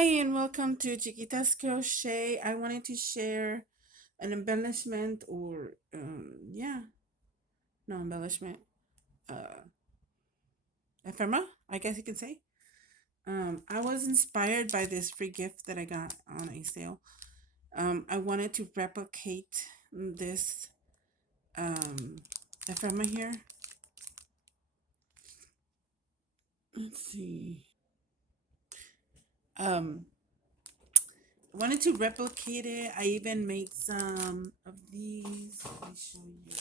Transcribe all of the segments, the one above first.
Hi, and welcome to Chiquitas Crochet. I wanted to share an embellishment or, no embellishment, uh, ephemera, I guess you could say. I was inspired by this free gift that I got on a sale. I wanted to replicate this um, ephemera here. Let's see. Um, I wanted to replicate it. I even made some of these. Let me show you.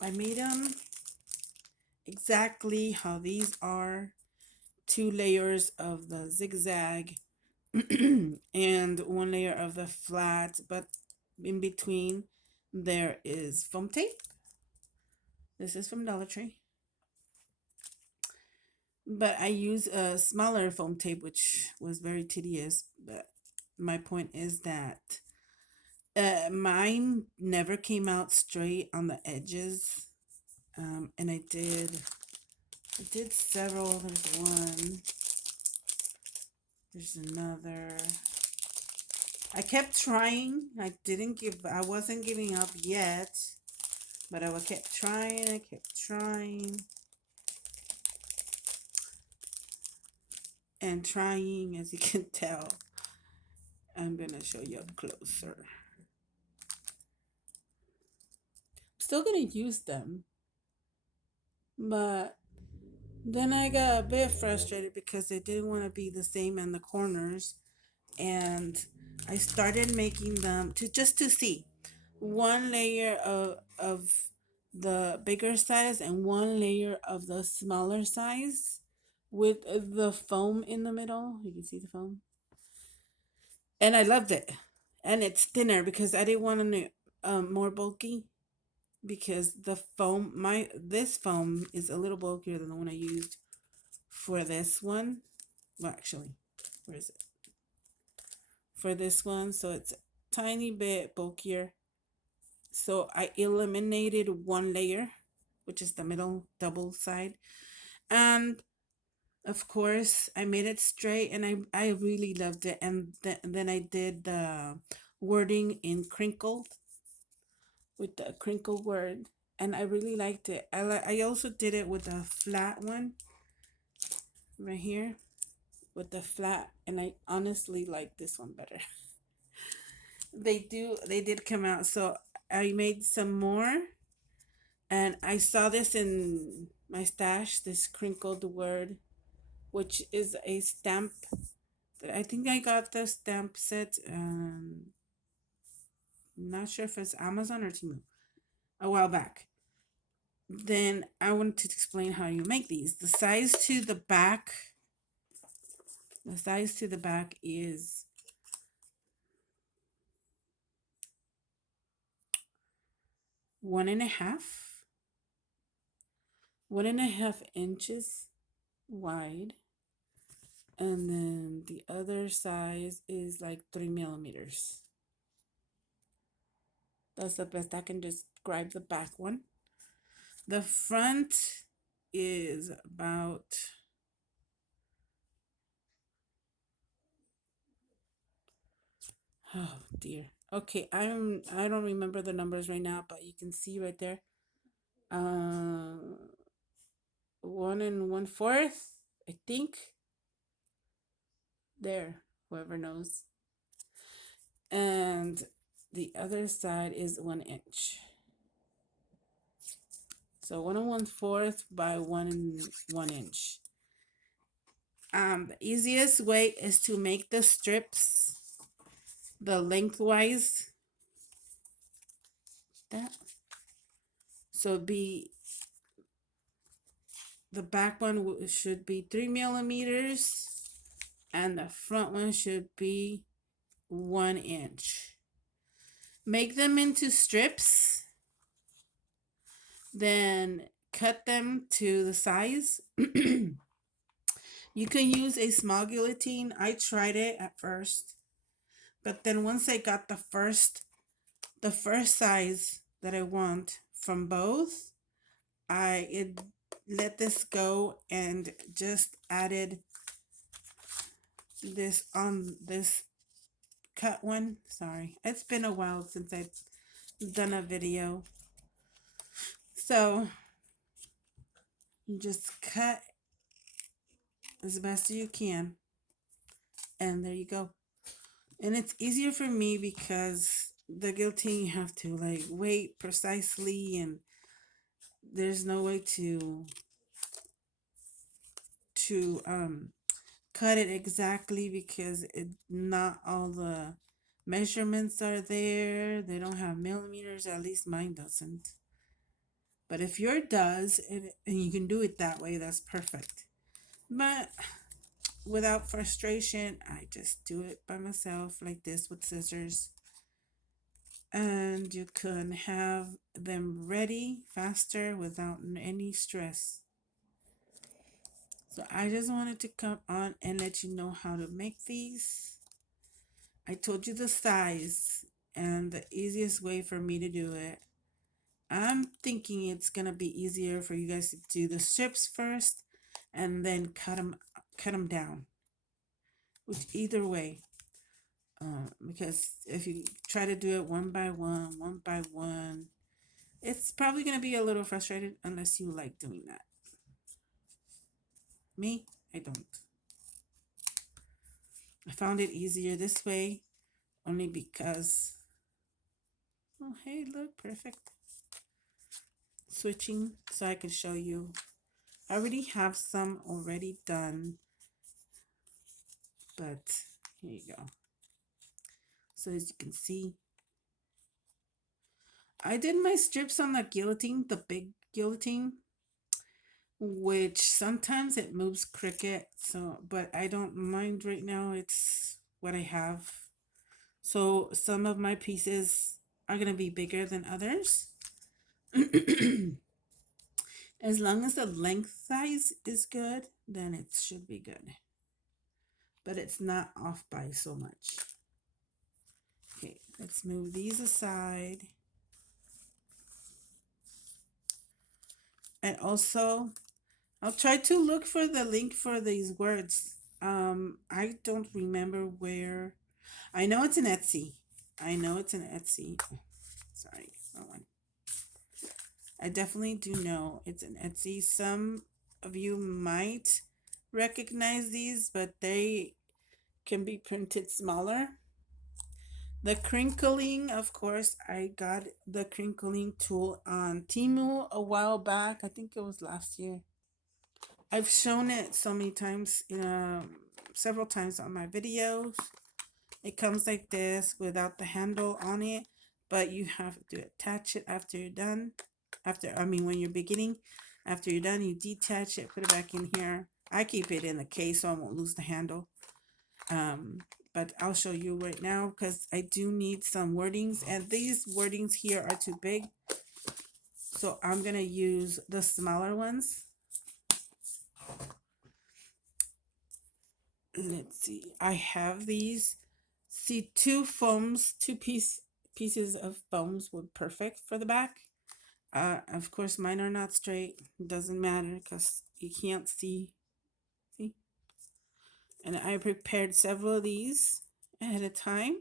I made them exactly how these are. Two layers of the zigzag and one layer of the flat, but in between there is foam tape. This is from Dollar Tree. But I use a smaller foam tape, which was very tedious. But my point is that mine never came out straight on the edges. And I did several. There's one. There's another. I kept trying. I wasn't giving up yet, but I kept trying. I kept trying and trying, as you can tell. I'm going to show you up closer. Still going to use them, but then I got a bit frustrated because they didn't want to be the same in the corners. And I started making them to see one layer of the bigger size and one layer of the smaller size with the foam in the middle. You can see the foam. And I loved it. And it's thinner because I didn't want it more bulky because the foam, this foam is a little bulkier than the one I used for this one. Well, actually, where is it? For this one, so it's a tiny bit bulkier. So I eliminated one layer, which is the middle double side. And of course, I made it straight and I really loved it. And then I did the wording in crinkled with the crinkle word. And I really liked it. I also did it with a flat one right here with the flat. And I honestly like this one better. They did come out. So I made some more. And I saw this in my stash, this crinkled word, which is a stamp. I think I got the stamp set. Not sure if it's Amazon or Temu a while back. Then I wanted to explain how you make these. The size to the back is 1.5, 1.5 inches wide. And then the other size is like 3 millimeters. That's the best I can describe the back one. The front is about, oh dear. Okay, I don't remember the numbers right now, but you can see right there. 1 1/4, I think. There, whoever knows. And the other side is 1 inch. So 1 1/4 by 1 1 inch. The easiest way is to make the strips the lengthwise that. So be the back one should be 3 millimeters and the front one should be 1 inch. Make them into strips, then cut them to the size. You can use a small guillotine. I tried it at first, but then once I got the first size that I want from both, I it let this go and just added this on this cut one. Sorry, it's been a while since I've done a video. So you just cut as best you can, and there you go. And it's easier for me because the guillotine you have to like weight precisely, and there's no way to cut it exactly because not all the measurements are there. They don't have millimeters, at least mine doesn't. But if yours does, and you can do it that way, that's perfect. But without frustration, I just do it by myself like this with scissors. And you can have them ready faster without any stress. So I just wanted to come on and let you know how to make these. I told you the size and the easiest way for me to do it. I'm thinking it's gonna be easier for you guys to do the strips first and then cut them down. Which either way, because if you try to do it one by one, it's probably gonna be a little frustrated unless you like doing that. Me, I don't. I found it easier this way only because, oh, hey, look, perfect. Switching so I can show you. I already have some already done, but here you go. So as you can see, I did my strips on the guillotine, the big guillotine, which sometimes it moves crooked. So, but I don't mind right now. It's what I have. So some of my pieces are gonna be bigger than others. As long as the length size is good, then it should be good. But it's not off by so much. Okay, let's move these aside. And also, I'll try to look for the link for these words. I don't remember where. I know it's an Etsy. I know it's an Etsy. Sorry, wrong one. I definitely do know it's an Etsy. Some of you might recognize these, but they can be printed smaller. The crinkling, of course, I got the crinkling tool on Temu a while back. I think it was last year. I've shown it so many times, several times on my videos. It comes like this without the handle on it, but you have to attach it after you're done. When you're beginning, after you're done, you detach it, put it back in here. I keep it in the case so I won't lose the handle. But I'll show you right now because I do need some wordings, and these wordings here are too big. So I'm going to use the smaller ones. Let's see. I have these. See, two pieces of foams would perfect for the back. Of course, mine are not straight. It doesn't matter because you can't see. See? And I prepared several of these ahead of time.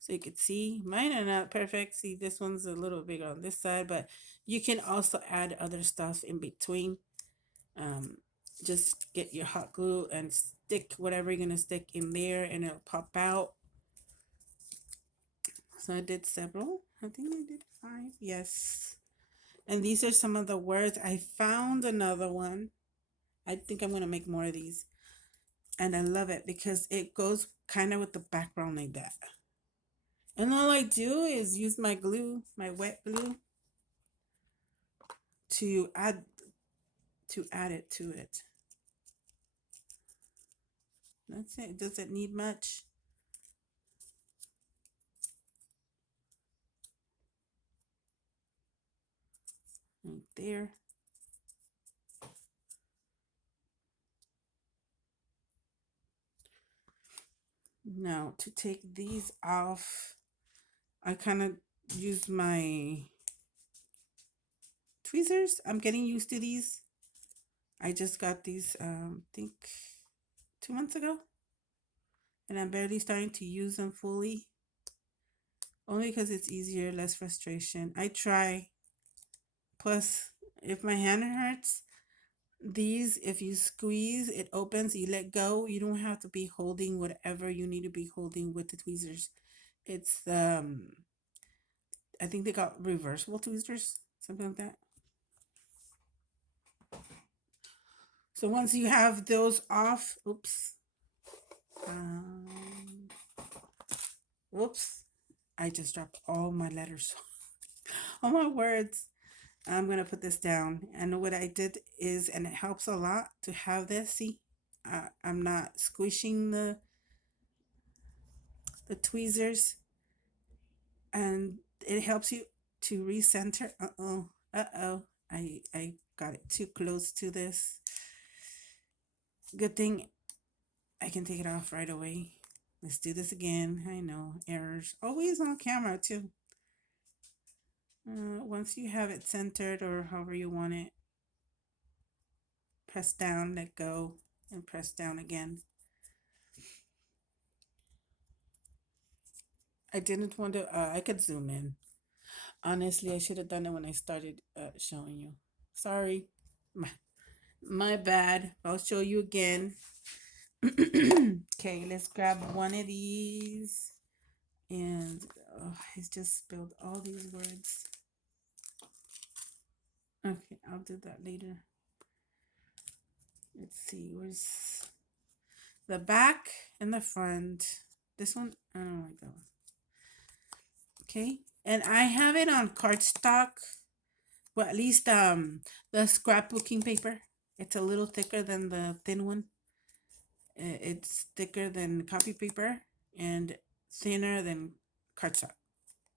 So you can see mine are not perfect. See, this one's a little bigger on this side, but you can also add other stuff in between. Just get your hot glue and stick whatever you're gonna stick in there and it'll pop out. So I did several. I think I did 5. Yes. And these are some of the words. I found another one. I think I'm gonna make more of these. And I love it because it goes kind of with the background like that. And all I do is use my glue, my wet glue, to add it to it. That's it. Does it need much? Right there. Now to take these off, I kind of use my tweezers. I'm getting used to these. I just got these, I think 2 months ago, and I'm barely starting to use them fully. Only because it's easier, less frustration. I try. Plus, if my hand hurts, these, if you squeeze, it opens, you let go. You don't have to be holding whatever you need to be holding with the tweezers. It's, I think they got reversible tweezers, something like that. So once you have those off, oops. Um, whoops. I just dropped all my letters, all my words. I'm going to put this down. And what I did is, and it helps a lot to have this, see, I'm not squishing the tweezers, and it helps you to recenter. Uh-oh, uh-oh. I got it too close to this. Good thing I can take it off right away. Let's do this again. I know, errors. Always on camera too. Once you have it centered or however you want it, press down, let go, and press down again. I didn't want to, I could zoom in. Honestly, I should have done it when I started showing you. Sorry. My bad. I'll show you again. Okay, let's grab one of these. And I just spelled all these words. Okay, I'll do that later. Let's see, where's the back and the front. This one, I don't like that one. Okay, and I have it on cardstock. Well, at least the scrapbooking paper. It's a little thicker than the thin one. It's thicker than copy paper and thinner than cardstock.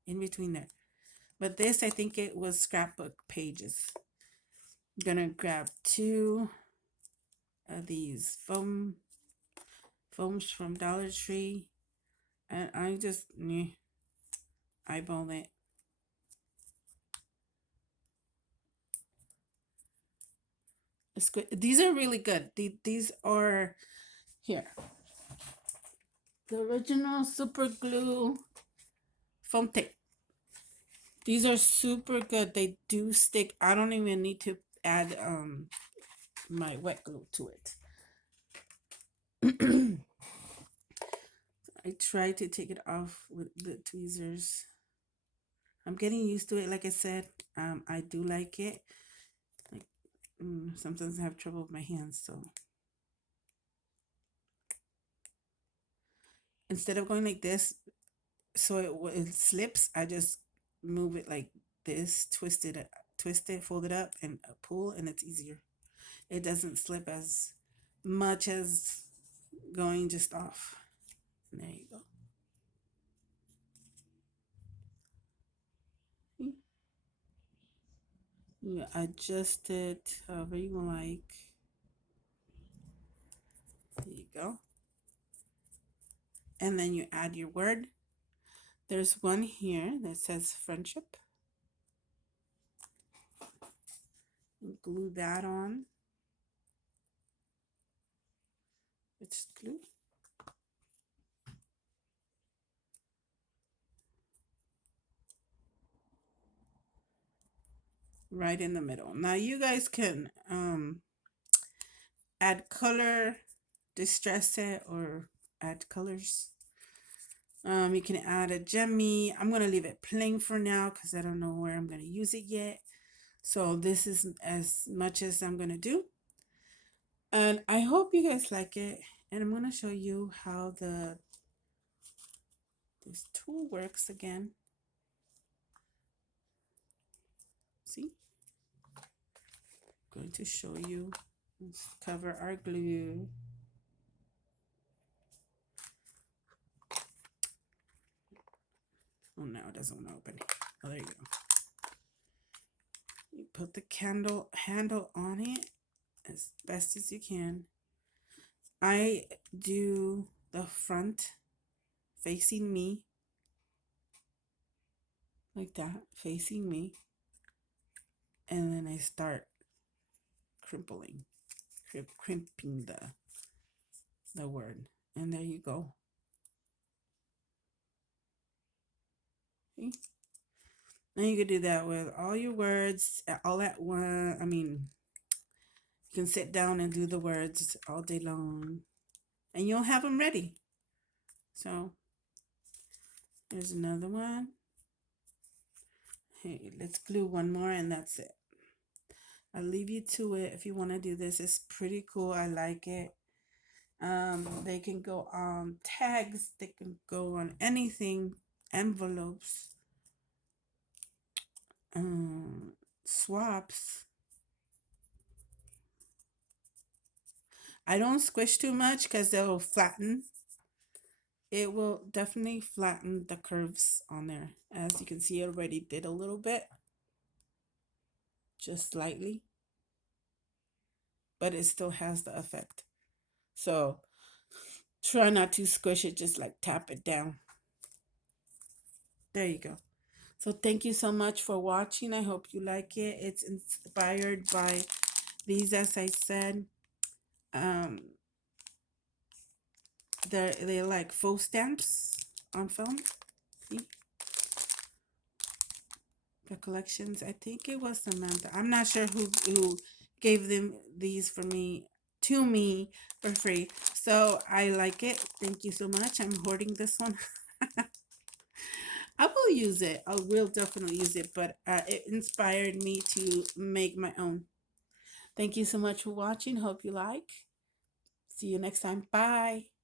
In between there. But this, I think it was scrapbook pages. I'm gonna grab two of these foams from Dollar Tree, and I just eyeball it. It's good. These are really good. These are here. The original super glue foam tape. These are super good. They do stick. I don't even need to add my wet glue to it. I try to take it off with the tweezers. I'm getting used to it. Like I said, I do like it. Like, sometimes I have trouble with my hands, so instead of going like this, so it slips, I just move it like this, twist it, fold it up, and pull, and it's easier. It doesn't slip as much as going just off. And there you go. You adjust it however you like. There you go. And then you add your word. There's one here that says friendship. Glue that on. It's glue. Right in the middle. Now you guys can add color, distress it, or add colors. You can add a gemmy. I'm gonna leave it plain for now because I don't know where I'm gonna use it yet. So this is as much as I'm gonna do. And I hope you guys like it. And I'm gonna show you how this tool works again. See? I'm going to show you. Let's cover our glue. Oh no, it doesn't want to open. Oh, there you go. You put the handle on it as best as you can. I do the front facing me, like that, facing me. and then I start crimping, crimping the word, and there you go. See? And you can do that with all your words all at one. I mean, you can sit down and do the words all day long, and you'll have them ready. So here's another one. Hey, let's glue one more, and that's it. I'll leave you to it if you want to do this. It's pretty cool. I like it. They can go on tags. They can go on anything, envelopes, swaps. I don't squish too much because they'll flatten. It will definitely flatten the curves on there. As you can see, it already did a little bit, just slightly, but it still has the effect. So try not to squish it, just like tap it down. There you go. So thank you so much for watching. I hope you like it. It's inspired by these, as I said. Um, they're like faux stamps on film. See? The collections. I think it was Samantha. I'm not sure who gave them these for me to me for free. So I like it. Thank you so much. I'm hoarding this one. I will use it. I will definitely use it, but it inspired me to make my own. Thank you so much for watching. Hope you like. See you next time. Bye.